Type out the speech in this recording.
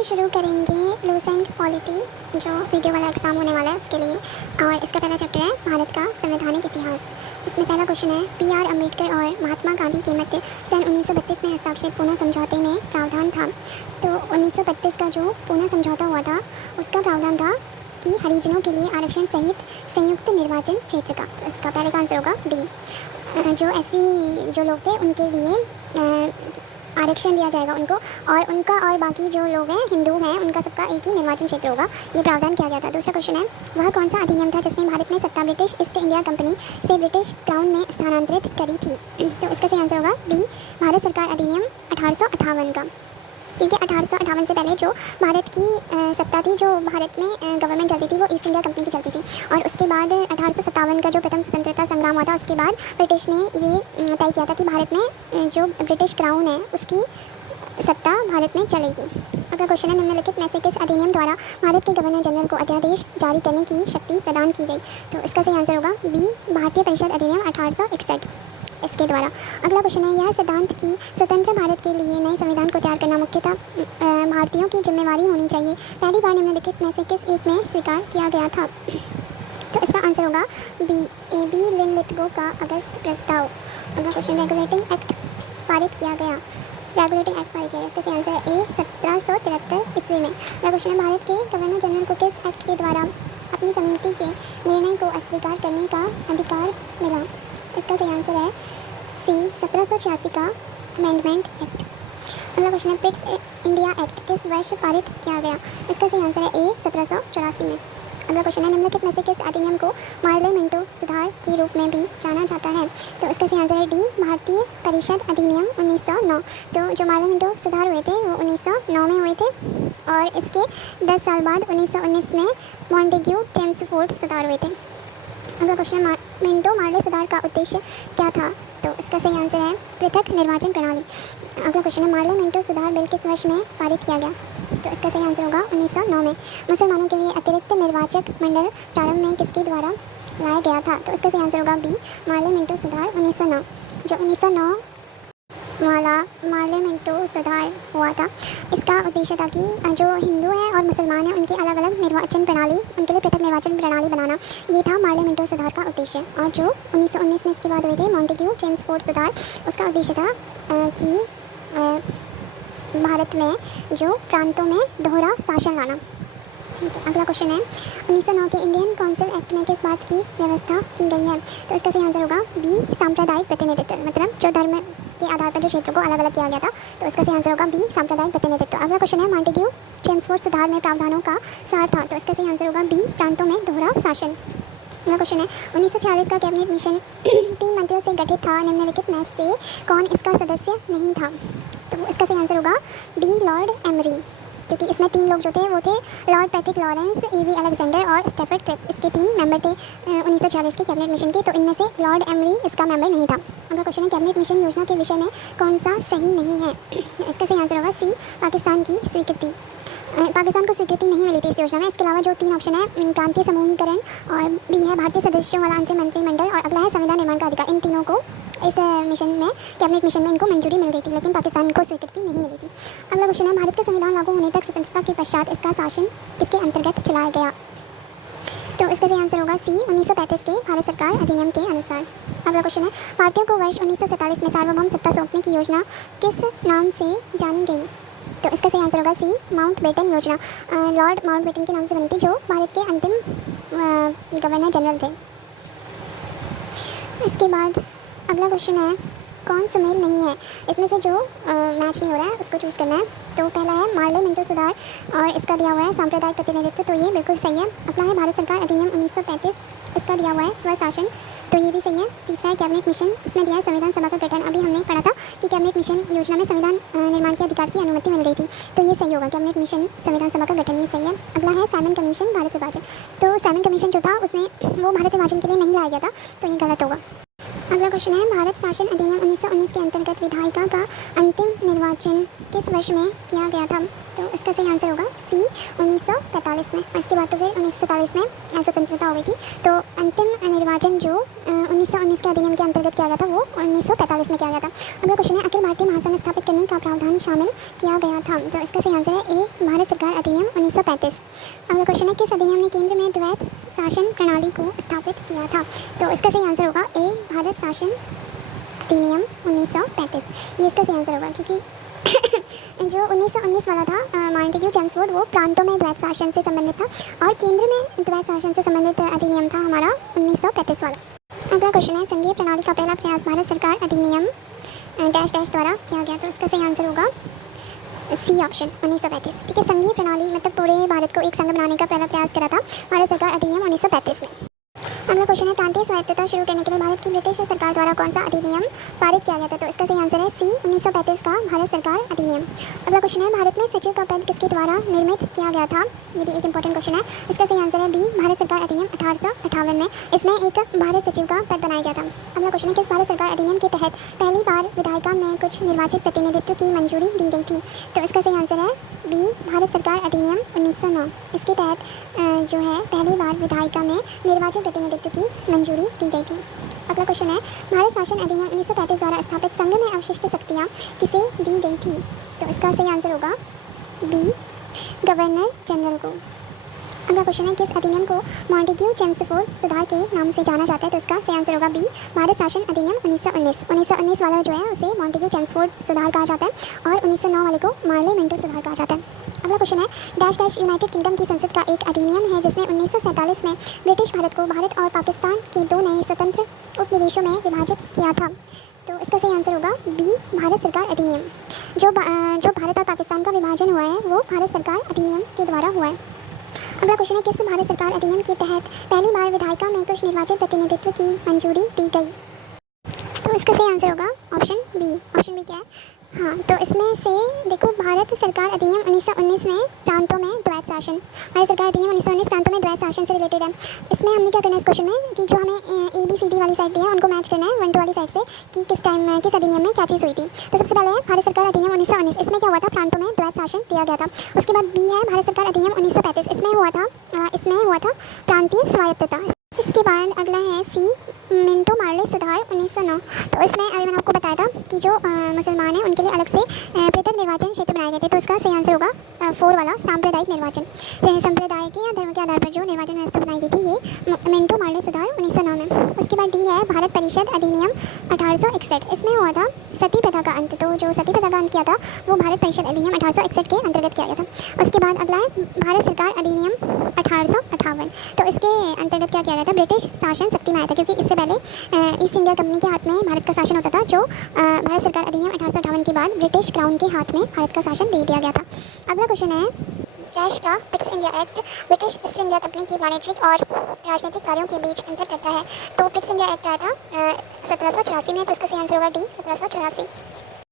हम शुरू करेंगे लूसेंट पॉलिटी जो वीडियो वाला एग्ज़ाम होने वाला है उसके लिए। और इसका पहला चैप्टर है भारत का संवैधानिक इतिहास। इसमें पहला क्वेश्चन है पी.आर. अम्बेडकर और महात्मा गांधी के मध्य सन 1932 में हस्ताक्षरित पूना समझौते में प्रावधान था। तो 1932 का जो पूना समझौता हुआ था उसका प्रावधान था कि हरिजनों के लिए आरक्षण सहित संयुक्त निर्वाचन क्षेत्र का। तो इसका पहले का आंसर होगा डी। जो ऐसी जो लोग थे उनके लिए आरक्षण दिया जाएगा उनको, और उनका और बाकी जो लोग हैं हिंदू हैं उनका सबका एक ही निर्वाचन क्षेत्र होगा। ये प्रावधान किया गया था। दूसरा क्वेश्चन है वह कौन सा अधिनियम था जिसने भारत में सत्ता ब्रिटिश ईस्ट इंडिया कंपनी से ब्रिटिश क्राउन में स्थानांतरित करी थी। तो इसका सही आंसर होगा डी, भारत सरकार अधिनियम 1858 का। क्योंकि 1858 से पहले जो भारत की सत्ता थी, जो भारत में गवर्नमेंट चलती थी, वो ईस्ट इंडिया कंपनी की चलती थी। और उसके बाद 1857 का जो प्रथम स्वतंत्रता संग्राम हुआ था उसके बाद ब्रिटिश ने ये तय किया था कि भारत में जो ब्रिटिश क्राउन है उसकी सत्ता भारत में चलेगी। अगला क्वेश्चन है निम्नलिखित में से किस अधिनियम द्वारा भारत के गवर्नर जनरल को अध्यादेश जारी करने की शक्ति प्रदान की गई। तो इसका सही आंसर होगा बी, भारतीय परिषद अधिनियम 1861 इसके द्वारा। अगला क्वेश्चन है यह सिद्धांत कि स्वतंत्र भारत के लिए नए संविधान को तैयार करना मुख्यतः भारतीयों की जिम्मेवारी होनी चाहिए, पहली बार निम्नलिखित में से किस एक में स्वीकार किया गया था। तो इसका आंसर होगा बी, ए.बी. लिनलिथगो का अगस्त प्रस्ताव। अगला क्वेश्चन रेगुलेटिंग एक्ट पारित किया गया, रेगुलेटिंग एक्ट पारित किया गया। इसका सही आंसर है ए, 1773 ईस्वी में। अगला क्वेश्चन है भारत के गवर्नर जनरल को किस एक्ट के द्वारा अपनी समिति के निर्णय को अस्वीकार करने का अधिकार मिला। इसका सही आंसर है सी, 1786 का अमेंडमेंट एक्ट। अगला क्वेश्चन है पिट्स इंडिया एक्ट किस वर्ष पारित किया गया। इसका सही आंसर है ए, 1784 में। अगला क्वेश्चन है निम्नलिखित में से किस अधिनियम को मार्ले मिंटो सुधार के रूप में भी जाना जाता है। तो इसका सही आंसर है डी, भारतीय परिषद अधिनियम 1909। तो जो मार्ले मिंटो सुधार हुए थे वो 1909 में हुए थे, और इसके 10 साल बाद 1919 में मॉन्टेग्यू चेम्सफोर्ड सुधार हुए थे। अगला क्वेश्चन है मिंटो मार्ले सुधार का उद्देश्य क्या था। तो इसका सही आंसर है पृथक निर्वाचन प्रणाली। अगला क्वेश्चन है मार्ले मिंटो सुधार बिल किस वर्ष में पारित किया गया। तो इसका सही आंसर होगा 1909 में। मुसलमानों के लिए अतिरिक्त निर्वाचक मंडल प्रारंभ में किसके द्वारा लाया गया था। तो इसका सही आंसर होगा बी, मार्ले मिंटो सुधार 1909। जो 1909 वाला मार्ले मिंटो सुधार हुआ था, इसका उद्देश्य था कि जो हिंदू हैं और मुसलमान हैं उनकी अलग अलग निर्वाचन प्रणाली, उनके लिए पृथक निर्वाचन प्रणाली बनाना, ये था मार्ले मिंटो सुधार का उद्देश्य। और जो 1919 में इसके बाद हुए थे मॉन्टेग्यू चेम्सफोर्ड सुधार, उसका उद्देश्य था कि भारत में जो प्रांतों में दोहरा शासन लाना। ठीक है। अगला क्वेश्चन है 1909 के इंडियन काउंसिल एक्ट में किस बात की व्यवस्था की गई है। तो इसका सही आंसर होगा बी, सांप्रदायिक प्रतिनिधित्व, मतलब जो धर्म के आधार पर जो क्षेत्रों को अलग अलग किया गया था। तो इसका सही आंसर होगा बी, सांप्रदायिक प्रतिनिधित्व। अगला क्वेश्चन है मॉन्टेग्यू चेम्सफोर्ड सुधार में प्रावधानों का सार था। तो इसका सही आंसर होगा बी, प्रांतों में दोहरा शासन। अगला क्वेश्चन है 1946 का कैबिनेट मिशन 3 मंत्रियों से गठित था, निम्नलिखित में से कौन इसका सदस्य नहीं था। तो इसका सही आंसर होगा डी, लॉर्ड एमरी, क्योंकि इसमें 3 लोग जो थे वो थे Lord Patrick Lawrence, E.V. Alexander और स्टैफर्ड क्रिप्स। इसके 3 मेंबर थे 1946 के कैबिनेट मिशन के। तो इनमें से लॉर्ड एमरी इसका मेंबर नहीं था। अगला क्वेश्चन है कैबिनेट मिशन योजना के विषय में कौन सा सही नहीं है। इसका सही आंसर होगा सी, पाकिस्तान की स्वीकृति। पाकिस्तान को स्वीकृति नहीं मिली थी इस योजना में। इसके अलावा जो 3 ऑप्शन है प्रांतीय समूहीकरण, और बी है भारतीय सदस्यों वाला अंतर्मंत्रिमंडल, और अगला है संविधान निर्माण का अधिकार। इन तीनों को इस मिशन में, कैबिनेट मिशन में इनको मंजूरी मिल गई थी, लेकिन पाकिस्तान को स्वीकृति नहीं मिली थी। अगला क्वेश्चन है भारत का संविधान लागू होने तक स्वतंत्रता के पश्चात इसका शासन किसके अंतर्गत चलाया गया। तो इसका सही आंसर होगा सी, 1935 के भारत सरकार अधिनियम के अनुसार। अगला क्वेश्चन है भारतीयों को वर्ष 1947 में सार्वभौम सत्ता सौंपने की योजना किस नाम से जानी गई। तो इसका सही आंसर होगा सी, माउंटबेटन योजना। लॉर्ड माउंटबेटन के नाम से बनी थी, जो भारत के अंतिम गवर्नर जनरल थे। इसके बाद अगला क्वेश्चन है कौन सुमेल नहीं है। इसमें से जो मैच नहीं हो रहा है उसको चूज़ करना है। तो पहला है मार्ले मिंटो सुधार, और इसका दिया हुआ है सांप्रदायिक प्रतिनिधित्व, तो ये बिल्कुल सही है। अगला है भारत सरकार अधिनियम 1935, इसका दिया हुआ है स्वशासन, तो ये भी सही है। तीसरा है कैबिनेट मिशन, इसमें दिया है संविधान सभा का गठन। अभी हमने पढ़ा था कि कैबिनेट मिशन योजना में संविधान निर्माण के अधिकार की अनुमति मिल गई थी, तो ये सही होगा, कैबिनेट मिशन संविधान सभा का गठन, ये सही है। अगला है साइमन कमीशन, भारत विभाजन। तो साइमन कमीशन जो था उसमें वो भारत विभाजन के लिए नहीं लाया गया था, तो ये गलत होगा। अगला क्वेश्चन है भारत शासन अधिनियम 1919 के अंतर्गत विधायिका का अंतिम निर्वाचन किस वर्ष में किया गया था? तो इसका सही आंसर होगा सी 1945 में। इसके बाद तो फिर 1947 में स्वतंत्रता हो गई थी। तो अंतिम निर्वाचन जो 1919 के अधिनियम के अंतर्गत किया गया था वो 1945 में किया गया था। अगला क्वेश्चन है अखिल भारतीय महासंघ स्थापित करने का प्रावधान शामिल किया गया था? तो इसका सही आंसर है ए भारत सरकार अधिनियम 1935। अगला क्वेश्चन है किस अधिनियम ने केंद्र में द्वैत शासन प्रणाली को स्थापित किया था? तो इसका सही आंसर होगा ए भारत शासन अधिनियम 1935। ये इसका सही आंसर होगा क्योंकि जो 1919 वाला था मॉन्टेग्यू चेम्सफोर्ड वो प्रांतों में द्वैत शासन से संबंधित था और केंद्र में द्वैत शासन से संबंधित अधिनियम था हमारा 1935 वाला। अगला क्वेश्चन है संघीय प्रणाली का पहला प्रयास भारत सरकार अधिनियम डैश डैश द्वारा किया गया? तो इसका सही आंसर होगा सी ऑप्शन 1935। ठीक है, संघीय प्रणाली मतलब पूरे भारत को एक संघ बनाने का पहला प्रयास करा था भारत सरकार अधिनियम 1935 में। अगला क्वेश्चन है प्रांतीय स्वायत्तता शुरू करने के लिए भारत की ब्रिटिश सरकार द्वारा कौन सा अधिनियम पारित किया गया था? तो इसका सही आंसर है सी 1935 का भारत सरकार अधिनियम। अगला क्वेश्चन है भारत में सचिव का पद किसके द्वारा निर्मित किया गया था? ये भी एक इंपॉर्टेंट क्वेश्चन है। इसका सही आंसर है बी भारत सरकार अधिनियम 1858 में। इसमें एक भारत सचिव का पद बनाया गया था। अगला क्वेश्चन है किस भारत सरकार अधिनियम के तहत पहली बार विधायिका में कुछ निर्वाचित प्रतिनिधित्व की मंजूरी दी गई थी? तो इसका सही आंसर है बी भारत सरकार अधिनियम 1909। इसके तहत जो है पहली बार विधायिका में निर्वाचित प्रतिनिधित्व की मंजूरी दी गई थी। अगला क्वेश्चन है भारत शासन अधिनियम 1935 द्वारा स्थापित संघ में अवशिष्ट शक्तियाँ किसे दी गई थी? तो इसका सही आंसर होगा बी गवर्नर जनरल को। अगला क्वेश्चन है किस अधिनियम को मॉन्टेग्यू चेम्सफोर्ड सुधार के नाम से जाना जाता है? तो इसका सही आंसर होगा बी भारत शासन अधिनियम 1919। 1919 वाला जो है उसे मॉन्टेग्यू चेम्सफोर्ड सुधार कहा जाता है और 1909 वाले को मार्ले मिंटो सुधार कहा जाता है। अगला क्वेश्चन है डैश डैश यूनाइटेड किंगडम की संसद का एक अधिनियम है जिसने 1947 में ब्रिटिश भारत को भारत और पाकिस्तान के दो नए स्वतंत्र उपनिवेशों में विभाजित किया था? तो इसका सही आंसर होगा बी भारत सरकार अधिनियम। जो भारत और पाकिस्तान का विभाजन हुआ है वो भारत सरकार अधिनियम के द्वारा हुआ है। अगला क्वेश्चन है किस भारत सरकार अधिनियम के तहत पहली बार विधायिका में कुछ निर्वाचित प्रतिनिधित्व की मंजूरी दी गई? तो इसका सही आंसर होगा ऑप्शन बी। ऑप्शन बी क्या है? हाँ, तो इसमें से देखो भारत सरकार अधिनियम 1919 में प्रांतों में द्वैत शासन, भारत सरकार अधिनियम 1919 प्रांतों में द्वैत शासन से रिलेटेड है। इसमें हमने क्या करना है इस क्वेश्चन में कि जो हमें ABCD वाली साइड दी है उनको मैच करना है 1 2 वाली साइड से कि किस टाइम में किस अधिनियम में क्या चीज़ हुई थी। तो सबसे पहले है भारत सरकार अधिनियम 1919। इसमें क्या हुआ था? प्रांतों में द्वैत शासन दिया गया था। उसके बाद बी है भारत सरकार अधिनियम 1935। इसमें हुआ था प्रांतीय स्वायत्तता। इसके बाद अगला है सी मिंटो मार्ले सुधार 1909। तो इसमें अभी मैंने आपको बताया था कि जो मुसलमान हैं उनके लिए अलग से पृथक निर्वाचन क्षेत्र बनाए गए थे। तो इसका सही आंसर होगा 4 वाला सांप्रदायिक निर्वाचन। संप्रदाय के या धर्म के आधार पर जो निर्वाचन व्यवस्था बनाई गई थी ये मिंटो मार्ले सुधार 1909 में। उसके बाद डी है भारत परिषद अधिनियम 1861। इसमें हुआ था सती प्रथा का अंत। तो जो सती प्रथा का अंत किया था वो भारत परिषद अधिनियम 1861 के अंतर्गत किया गया था। उसके बाद अगला है भारत सरकार अधिनियम 1858। तो इसके अंतर्गत क्या किया गया था? ब्रिटिश शासन शक्ति में आया था क्योंकि इससे पहले ईस्ट इंडिया कंपनी के हाथ में भारत का शासन होता था। जो भारत सरकार अधिनियम 1858 के बाद ब्रिटिश क्राउन के हाथ में भारत का शासन दे दिया गया था। अगला क्वेश्चन है कैश का Pitt's India act British east India company की वाणिज्यिक और राजनीतिक कार्यों के बीच अंतर करता है। तो पिट्स इंडिया एक्ट आया था 1784 में। तो इसका सही आंसर होगा डी 1784।